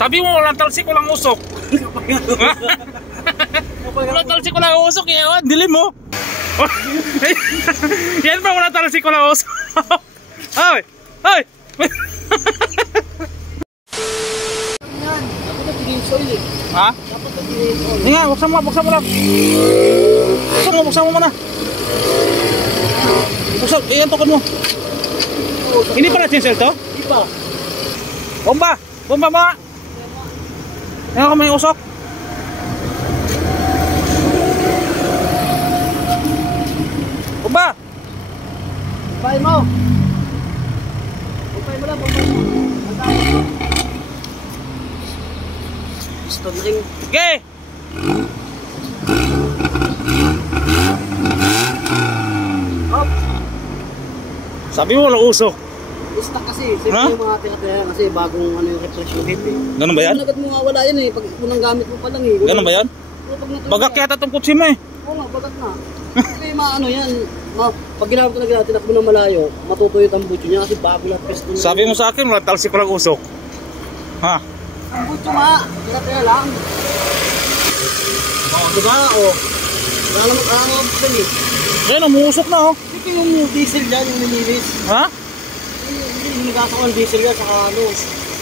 Sabi mo walang talsik, walang usok. Walang talsik, walang usok. Yan, dilim mo. Yan pa, walang talsik, walang usok. Ay! Ay! Yan, dapat na tingin soil eh. Ha? Dapat na tingin soil. Hindi nga, buksan mo lang. Buksan mo muna. Buksan, iyan tukod mo. Hindi pa na tinsel to? Hindi pa. Bomba mo. Yan ako may usok. Bomba! Bumpay mo. Bumpay mo lang, bumpay mo. Piston ring. Okay! Hop! Sabi mo walang usok. Stuck kasi. Siyempre yung mga tira-tira kasi bagong ano yung refresh yung head eh. Ganun ba yan? Agad mo nga wala yan eh. Pag unang gamit mo pa lang eh. Ganun ba yan? Bagak yata itong kutsi mo eh. Oo nga, bagat na. Kasi maano yan. Pag ginamit na natin, tinakbo ng malayo, matutuyot ang butyo niya kasi bago lang piston. Sabi mo sa akin walang talsik, walang usok. Ha? Ang butyo tira-tira lang. Diba? Wala naman option eh. Ayan, umuusok na oh. Ito yung diesel yan, yung nilinis. Ha? Yung nagkakaw ang diesel yan, saka ano.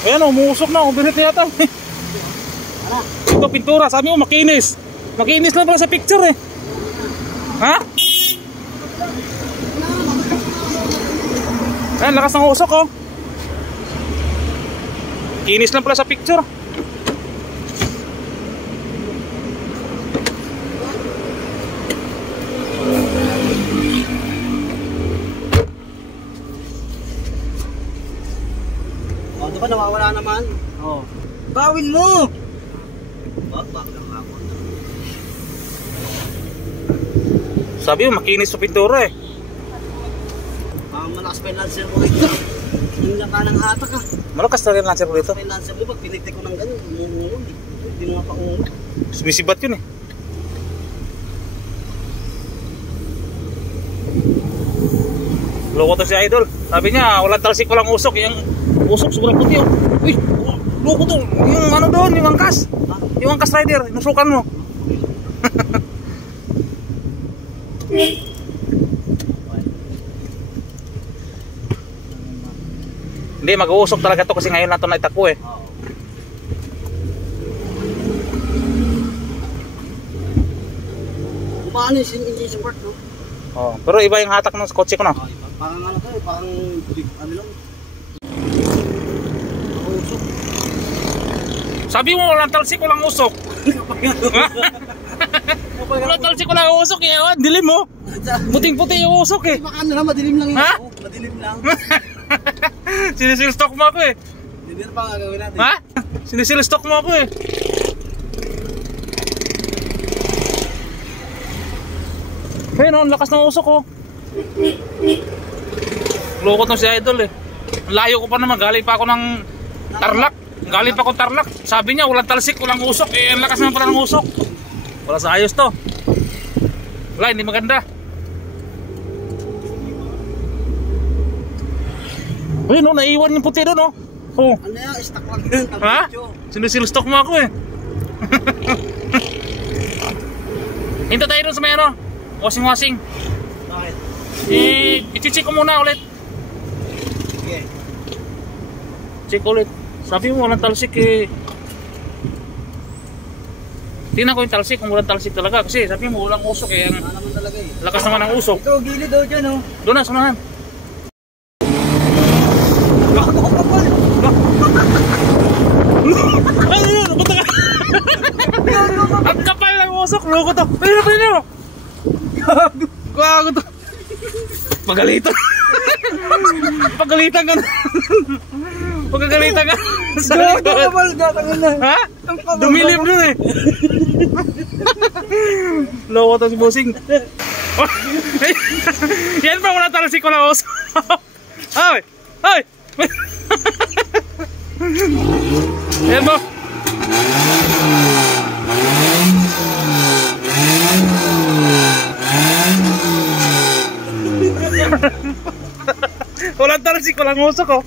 Ayan, umuusok na. Ubirit na yata. Ano? Ito, pintura. Sabi mo, makinis. Makinis lang pala sa picture eh. Ha? Ayan, lakas ng usok oh. Kinis lang pala sa picture. Oh, di ba nawawala naman? Oo. Bawin mo! Bago lang ako. Sabi mo, makinis sa pintura eh. Malakas pa yung lancer ko rito. Hindi na ka ng hatak ah. Malakas talaga yung lancer ko dito. Yung lancer ko, pag pinigtik ko ng gano'n, umungulong. Hindi mo nga pa umungulong. Sumisibat yun eh. Loko to si Idol. Sabi niya, walang talsik, walang usok. Yung usok, sobrang puti oh. Uy, loko to. Yung ano doon, yung angkas. Yung angkas rider, nusukan mo. Hindi, mag-uusok talaga to kasi ngayon na ito naitakbo eh. Kumano yung engine support no? Oh, pero iba yung hatak ng kotse ko na. Parang ano to eh, parang ano lang. Usok. Sabi mo walang talsik, walang usok. Walang talsik, walang usok eh. Dilim mo. Puting-puti yung usok eh. Baka ano lang, madilim lang yun. Ha? Madilim lang. Sinisilstock mo ako eh. Hindi na pa nga gawin natin. Ha? Sinisilstock mo ako eh. Ayun oh, ang lakas ng usok oh. Lukot na si Idol eh. Layo ko pa naman, galing pa ako ng Tarlac. Galing pa ako Tarlac. Sabi niya walang talsik, walang usok. Eh ang lakas naman pala ng usok. Wala sa ayos to. Wala, hindi maganda. Ayun oh, naiwan yung puti doon oh. Oh. Ano yan, stuck lang yun. Ha? Sinisilstock mo ako eh. Hinta tayo doon sa may ano, washing. Bakit? I-check ko muna ulit. Sige. Check ulit. Sabi mo walang talsik eh. Tingnan ko yung talsik kung walang talsik talaga. Kasi sabi mo walang usok eh. Wala naman talaga eh. Lakas naman ng usok. Ito, gilid daw dyan oh. Doon na, sunahan. Ay, punta ka. Ang kapal ng usok. Loko to. Ayun. Gago to. Pagalitan. Pagalitan ka na. Pagagalitan ka. Ha? Dumilim dun eh. Loko to si Bossing. Yan pa wala talsik ko na usok. Ay! Ay! Yan mo. Walang talsik, walang usok oh.